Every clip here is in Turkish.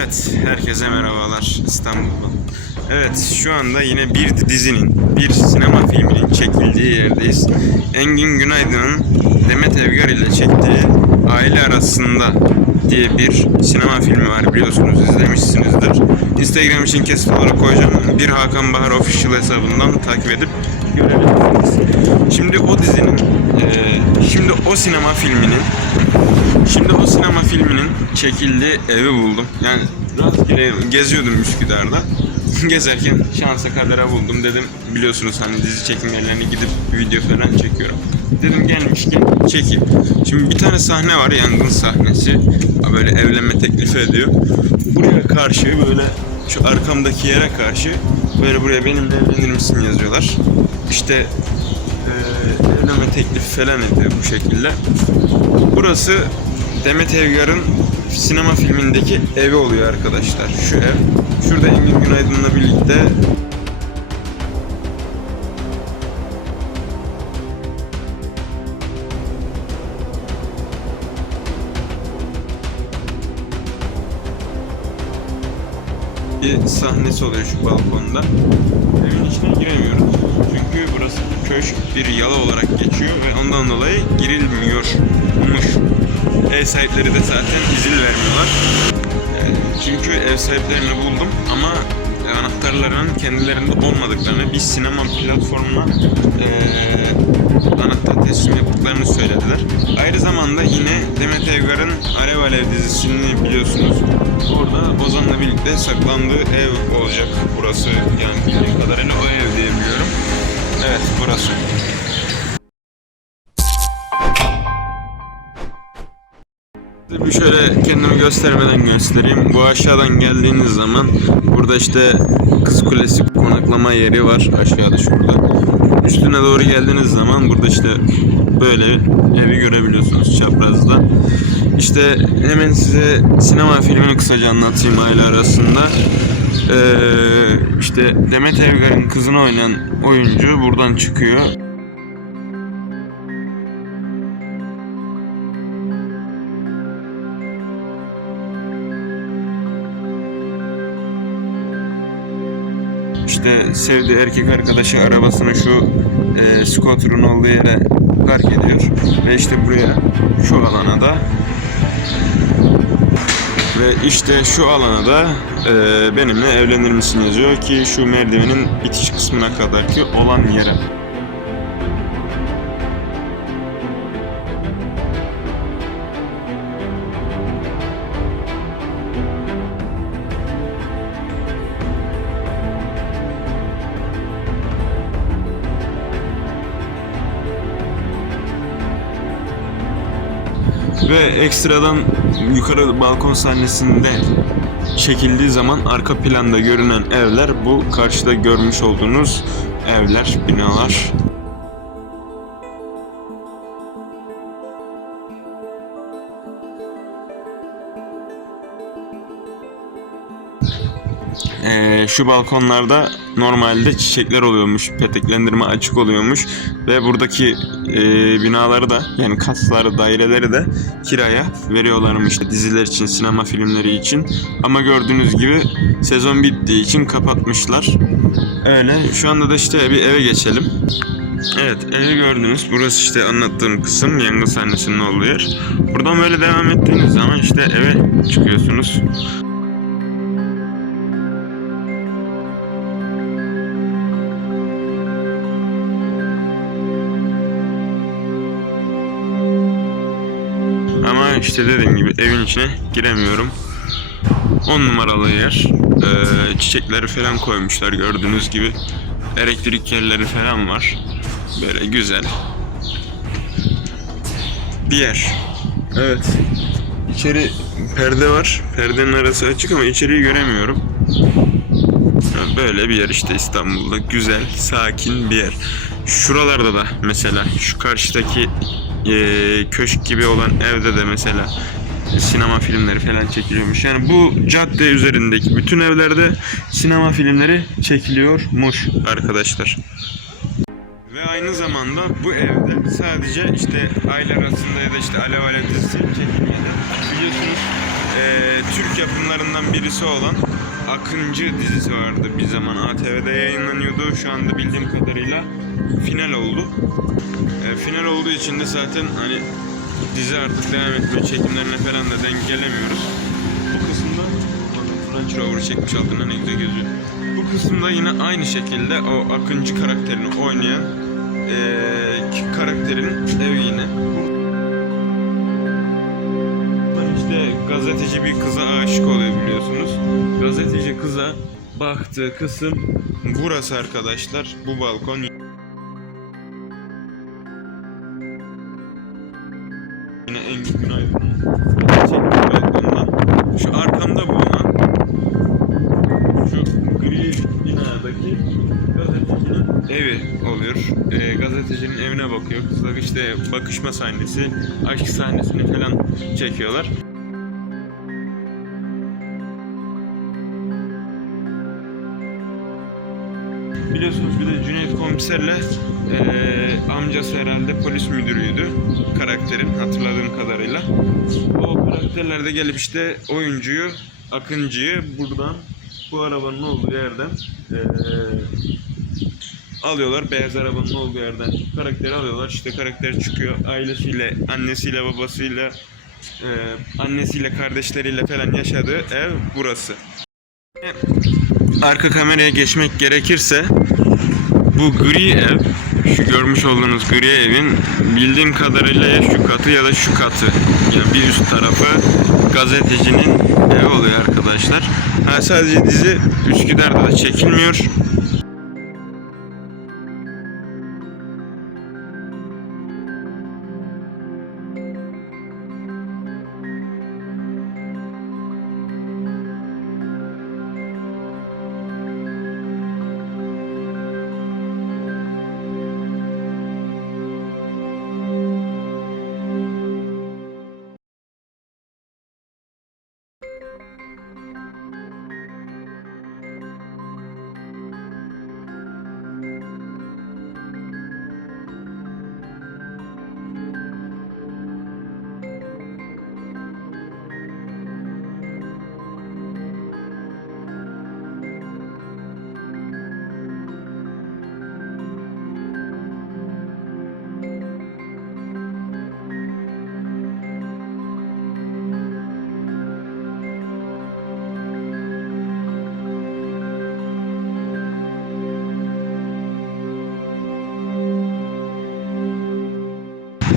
Evet, herkese merhabalar İstanbul'dan. Evet, şu anda yine bir dizinin, bir sinema filminin çekildiği yerdeyiz. Engin Günaydın'ın Demet Evgar ile çektiği Aile Arasında diye bir sinema filmi var biliyorsunuz izlemişsinizdir. Instagram için kesit olarak koyacağım. Bir Hakan Bahar Official hesabından takip edip görebilirsiniz. Şimdi o dizinin, eee, şimdi o sinema filminin Şimdi o sinema filminin çekildiği evi buldum. Yani rastgele geziyordum Üsküdar'da. Gezerken şansa kadere buldum. Dedim biliyorsunuz hani dizi çekim yerlerine gidip video falan çekiyorum. Dedim gelmişken çekeyim. Şimdi bir tane sahne var yangın sahnesi. Böyle evlenme teklifi ediyor. Buraya karşı böyle şu arkamdaki yere karşı böyle buraya benimle evlenir misin yazıyorlar. İşte eee evlenme teklifi falan ediyor bu şekilde. Burası Demet Evgar'ın sinema filmindeki evi oluyor arkadaşlar. Şu ev. Şurada Engin Günaydın'la birlikte bir sahnesi oluyor şu balkonda. Evin içine giremiyoruz. Çünkü burası köşk bir yala olarak geçiyor ve ondan dolayı girilmiyormuş. Ev sahipleri de zaten izin vermiyorlar. Yani çünkü ev sahiplerini buldum ama anahtarlarının kendilerinde olmadıklarını bir sinema platformuna eee anahtar teslim yaptıklarını söylediler. Aynı zamanda yine Demet Evgar'ın Alev Alev dizisini biliyorsunuz. Orada Ozan'la birlikte saklandığı ev olacak burası. Yani bildiğim kadarıyla o ev diye biliyorum. Evet burası. Bir şöyle kendimi göstermeden göstereyim. Bu aşağıdan geldiğiniz zaman burada işte Kız Kulesi konaklama yeri var aşağıda şurada. Üstüne doğru geldiğiniz zaman burada işte böyle evi görebiliyorsunuz çaprazda. İşte hemen size sinema filmini kısaca anlatayım aile arasında. Ee, işte Demet Evgar'ın kızını oynayan oyuncu buradan çıkıyor. İşte sevdiği erkek arkadaşı arabasını şu e, scooter'ın olduğu yere park ediyor ve işte buraya şu alana da ve işte şu alana da e, benimle evlenir misin yazıyor ki şu merdivenin bitiş kısmına kadar ki olan yere. Ve ekstradan yukarı balkon sahnesinde çekildiği zaman arka planda görünen evler bu karşıda görmüş olduğunuz evler, binalar. Ee, şu balkonlarda normalde çiçekler oluyormuş, peteklendirme açık oluyormuş ve buradaki e, binaları da yani kasları, daireleri de kiraya veriyorlarmış diziler için, sinema filmleri için. Ama gördüğünüz gibi sezon bittiği için kapatmışlar. Öyle. Şu anda da işte bir eve geçelim. Evet, evi gördünüz. Burası işte anlattığım kısım, yangın sahnesinin olduğu yer. Buradan böyle devam ettiğiniz zaman işte eve çıkıyorsunuz. İşte dediğim gibi evin içine giremiyorum. 10 numaralı yer. Ee, çiçekleri falan koymuşlar gördüğünüz gibi. Elektrik yerleri falan var. Böyle güzel. Bir yer. Evet. İçeri perde var. Perdenin arası açık ama içeriği göremiyorum. Böyle bir yer işte İstanbul'da. Güzel, sakin bir yer. Şuralarda da mesela şu karşıdaki eee, köşk gibi olan evde de mesela sinema filmleri falan çekiliyormuş. Yani bu cadde üzerindeki bütün evlerde sinema filmleri çekiliyormuş arkadaşlar. Ve aynı zamanda bu evde sadece işte aile arasında ya da işte Alev Alev dizisi çekilmedi. Biliyorsunuz Ee, Türk yapımlarından birisi olan Akıncı dizisi vardı bir zaman ATV'de yayınlanıyordu. Şu anda bildiğim kadarıyla final oldu. Ee, final olduğu için de zaten hani dizi artık devam etmiyor. Çekimlerine falan da denk gelemiyoruz. Bu kısımda Range Rover'ı çekmiş altına ne güzel gözüyor. Bu kısımda yine aynı şekilde o Akıncı karakterini oynayan ki- karakterin evi yine. Gazeteci bir kıza aşık oluyor biliyorsunuz. Gazeteci kıza baktığı kısım burası arkadaşlar. Bu balkon. Yine Engin Günaydın'ın. Şu arkamda bulunan şu gri binadaki gazetecinin evi oluyor. Ee, gazetecinin evine bakıyor. Kızlar işte bakışma sahnesi, aşk sahnesini falan çekiyorlar. Biliyorsunuz bir de Cüneyt Komiser'le eee, amcası herhalde polis müdürüydü karakterin hatırladığım kadarıyla. O karakterler de gelip işte oyuncuyu, Akıncı'yı buradan bu arabanın olduğu yerden eee, alıyorlar. Beyaz arabanın olduğu yerden karakteri alıyorlar. İşte karakter çıkıyor ailesiyle, annesiyle, babasıyla, eee, annesiyle, kardeşleriyle falan yaşadığı ev burası. Arka kameraya geçmek gerekirse bu gri ev, şu görmüş olduğunuz gri evin bildiğim kadarıyla ya şu katı ya da şu katı. Yani bir üst tarafı gazetecinin evi oluyor arkadaşlar. Ha, sadece dizi Üsküdar'da da çekilmiyor.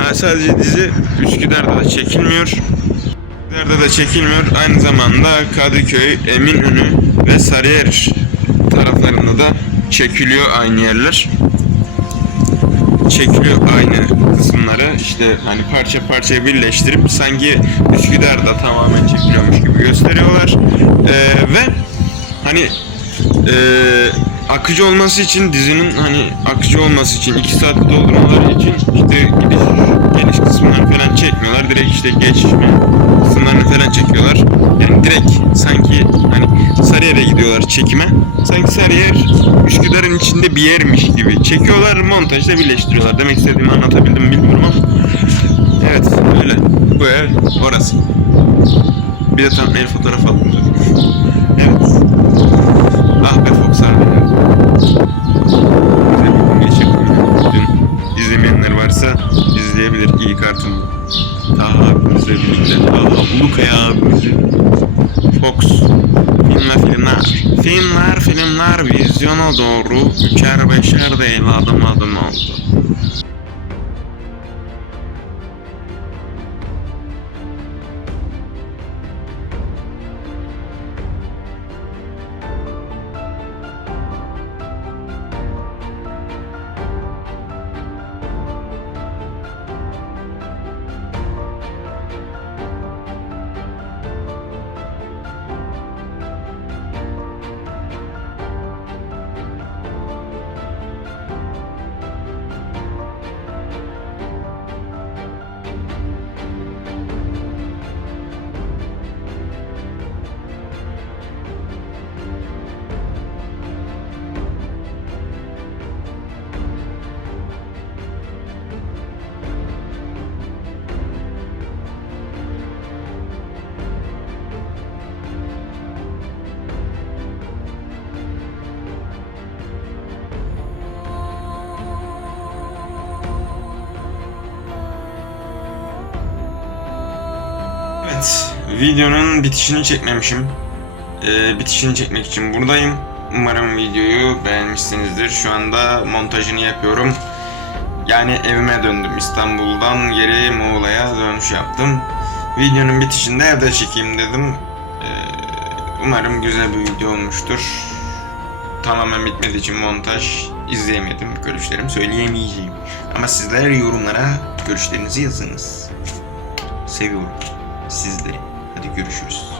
Ha, sadece dizi Üsküdar'da da çekilmiyor. Üsküdar'da da çekilmiyor. Aynı zamanda Kadıköy, Eminönü ve Sarıyer taraflarında da çekiliyor aynı yerler. Çekiliyor aynı kısımları. İşte hani parça parça birleştirip sanki Üsküdar'da tamamen çekiliyormuş gibi gösteriyorlar. Ee, ve hani ee, akıcı olması için dizinin hani akıcı olması için iki saati doldurmaları için işte gidiş geliş kısımlarını falan çekmiyorlar. Direkt işte geçme kısımlarını falan çekiyorlar. Yani direkt sanki hani Sarıyer'e gidiyorlar çekime. Sanki Sarıyer Üsküdar'ın içinde bir yermiş gibi çekiyorlar. Montajda birleştiriyorlar. Demek istediğimi anlatabildim mi bilmiyorum ama. Evet öyle. Bu ev orası. Bir de tam el fotoğrafı aldım. Evet. Ah be Fox abi. Güzel bir gün geçirdim. Dün izlemeyenler varsa izleyebilir iyi kartım. Taha abimizle birlikte. Taha Ulukaya abimizle. Fox. Filmler filmler. Filmler filmler vizyona doğru üçer beşer değil adım adım oldu. Videonun bitişini çekmemişim. Ee, bitişini çekmek için buradayım. Umarım videoyu beğenmişsinizdir. Şu anda montajını yapıyorum. Yani evime döndüm. İstanbul'dan geri Muğla'ya dönüş yaptım. Videonun bitişinde evde çekeyim dedim. Ee, umarım güzel bir video olmuştur. Tamamen bitmediği için montaj izleyemedim. Görüşlerimi söyleyemeyeceğim. Ama sizler yorumlara görüşlerinizi yazınız. Seviyorum sizleri. Hadi görüşürüz.